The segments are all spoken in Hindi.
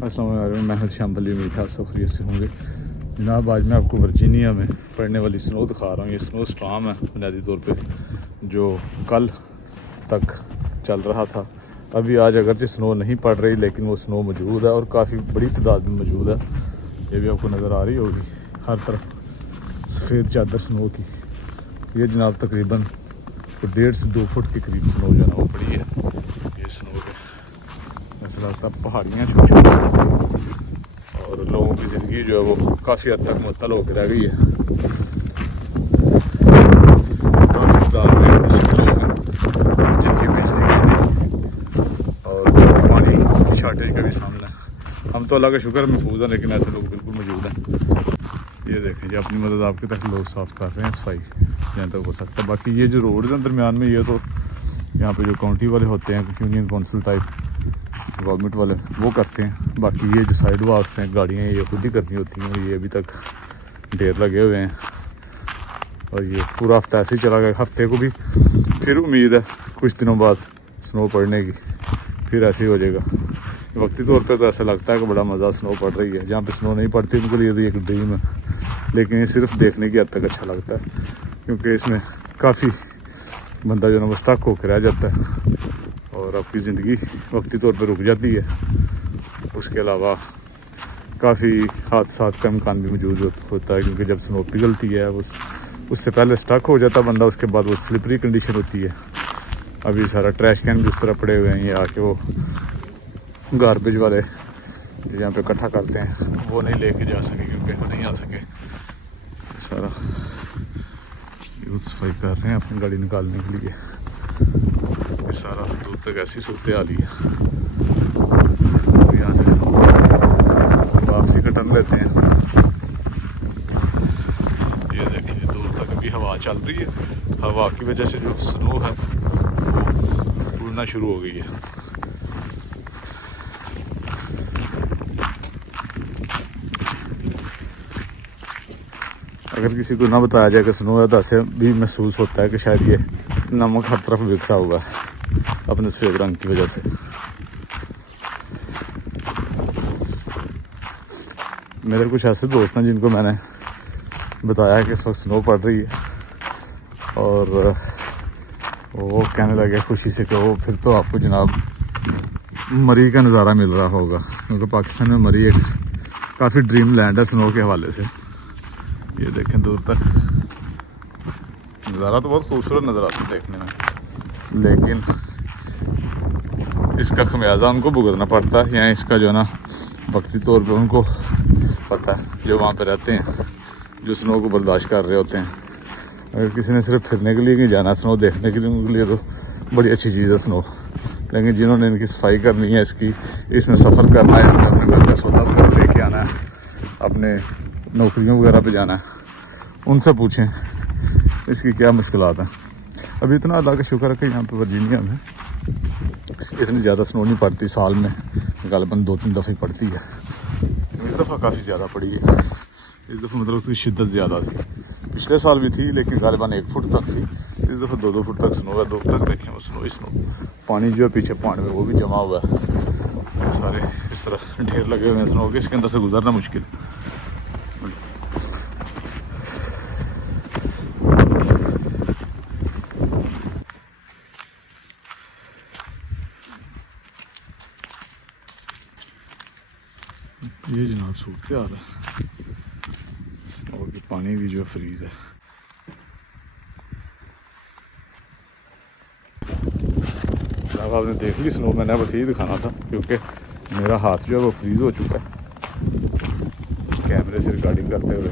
अस्सलाम वालेकुम, मैं शाम्बली, उम्मीद है आप सब खैरियत से होंगे। जनाब आज मैं आपको वर्जीनिया में पड़ने वाली स्नो दिखा रहा हूँ। ये स्नो स्टॉर्म है बुनियादी तौर पे, जो कल तक चल रहा था। अभी आज अगर स्नो नहीं पड़ रही लेकिन वो स्नो मौजूद है और काफ़ी बड़ी तादाद में मौजूद है। ये भी आपको नज़र आ रही होगी, हर तरफ सफ़ेद चादर स्नो की। ये जनाब तकरीबन 1.5 से 2 फुट के करीब स्नो जो है वो पड़ी है। ये स्नो के ऐसा लगता है पहाड़ियाँ छोटी और लोगों की ज़िंदगी जो है वो काफ़ी हद तक मुअत्तल होकर रह गई है। काफ़ी तादाद में ऐसे लोग हैं जिनकी बिजली नहीं और पानी की शॉर्टेज का भी सामना है। हम तो अल्लाह का शुक्र महफूज हैं, लेकिन ऐसे लोग बिल्कुल मौजूद हैं। ये देखें, ये अपनी मदद आपके तक लोग साफ़ कर रहे हैं, सफाई जहाँ तक हो सकता है। बाकी ये जो रोड्स हैं दरमियान में, ये तो यहाँ पे जो काउंटी वाले होते हैं, यूनियन काउंसिल टाइप गवर्नमेंट वाले, वो करते हैं। बाकी ये जो साइड वॉक्स हैं गाड़ियाँ, ये खुद ही करनी होती हैं। और ये अभी तक ढेर लगे हुए हैं और ये पूरा हफ्ता ऐसे ही चला गया। हफ्ते को भी फिर उम्मीद है कुछ दिनों बाद स्नो पड़ने की, फिर ऐसे ही हो जाएगा। वक्ती तौर पे तो ऐसा लगता है कि बड़ा मज़ा स्नो पड़ रही है। जहाँ पे स्नो नहीं पड़ती उनके लिए तो ये एक ड्रीम है, लेकिन ये सिर्फ देखने की हद तक अच्छा लगता है, क्योंकि इसमें काफ़ी बंदा जो ना वो स्टक होकर रह जाता है और आपकी ज़िंदगी वक्ती तौर पर रुक जाती है। उसके अलावा काफ़ी हादसात का इम्कान भी मौजूद होता है, क्योंकि जब स्नो पिघलती है उससे पहले स्टक हो जाता बंदा, उसके बाद वो स्लिपरी कंडीशन होती है। अभी सारा ट्रैश कैन जिस तरह पड़े हुए हैं, ये आके वो गार्बेज वाले यहाँ पे इकट्ठा करते हैं, वो नहीं लेके जा सके क्योंकि वो नहीं आ सके। सारा यूथ सफाई कर रहे हैं अपनी गाड़ी निकालने के लिए। ये सारा दूर तक ऐसी सूरत हाल ही है। यहाँ से वापसी का टर्न लेते हैं। ये देखिए दूर तक अभी हवा चल रही है। हवा की वजह से जो स्नो है वो उड़ना शुरू हो गई है। अगर किसी को ना बताया जाए कि स्नो है तो ऐसे भी महसूस होता है कि शायद ये नमक हर तरफ बिखरा हुआ है अपने सफ़ेद रंग की वजह से। मेरे कुछ ऐसे दोस्त हैं जिनको मैंने बताया कि इस वक्त स्नो पड़ रही है और वो कहने लगे खुशी से कि वो फिर तो आपको जनाब मरी का नज़ारा मिल रहा होगा, क्योंकि पाकिस्तान में मरी एक काफ़ी ड्रीम लैंड है स्नो के हवाले से। ये देखें दूर तक नज़ारा तो बहुत खूबसूरत नज़र आता है देखने में, लेकिन इसका खमियाजा उनको भुगतना पड़ता है। या इसका जो है ना वक्ती तौर पे उनको पता है, जो वहाँ पे रहते हैं, जो स्नो को बर्दाश्त कर रहे होते हैं। अगर किसी ने सिर्फ फिरने के लिए नहीं जाना, स्नो देखने के लिए, उनके लिए तो बड़ी अच्छी चीज़ है स्नो। लेकिन जिन्होंने इनकी सफाई करनी है, इसमें सफ़र करना है, इसमें अपने घर का सौदा वगैरह लेके आना है, अपने नौकरियों वगैरह पे जाना है, उनसे पूछें इसकी क्या मुश्किलात हैं। अभी इतना अल्लाह का शुक्र है कि यहाँ पे वर्जीनिया में इतनी ज़्यादा स्नो नहीं पड़ती, साल में गालिबन 2-3 दफ़े पड़ती है। इस दफ़ा काफ़ी ज़्यादा पड़ी है। इस दफ़ा मतलब उसकी शिद्दत ज़्यादा थी। पिछले साल भी थी लेकिन गालिबन 1 फुट तक थी। इस दफ़ा 2-2 फुट तक स्नो है। 2 तक देखें वो स्नो पानी जो है पीछे पहाड़ में वो भी जमा हुआ है। सारे इस तरह ढेर लगे हुए हैं स्नो के, इसके अंदर से गुजरना मुश्किल। ये जनाब सूखते आ रहा है स्नो की, पानी भी जो फ्रीज है। जनाब आपने देख ली स्नो, मैंने बस यही दिखाना था क्योंकि मेरा हाथ जो है वो फ्रीज़ हो चुका है कैमरे से रिकॉर्डिंग करते हुए।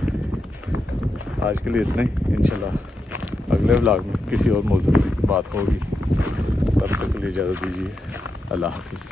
आज के लिए इतना ही, इंशाल्लाह अगले व्लॉग में किसी और मौजूद पर बात होगी। तब तक के लिए इजाज़त दीजिए, अल्लाह हाफिज़।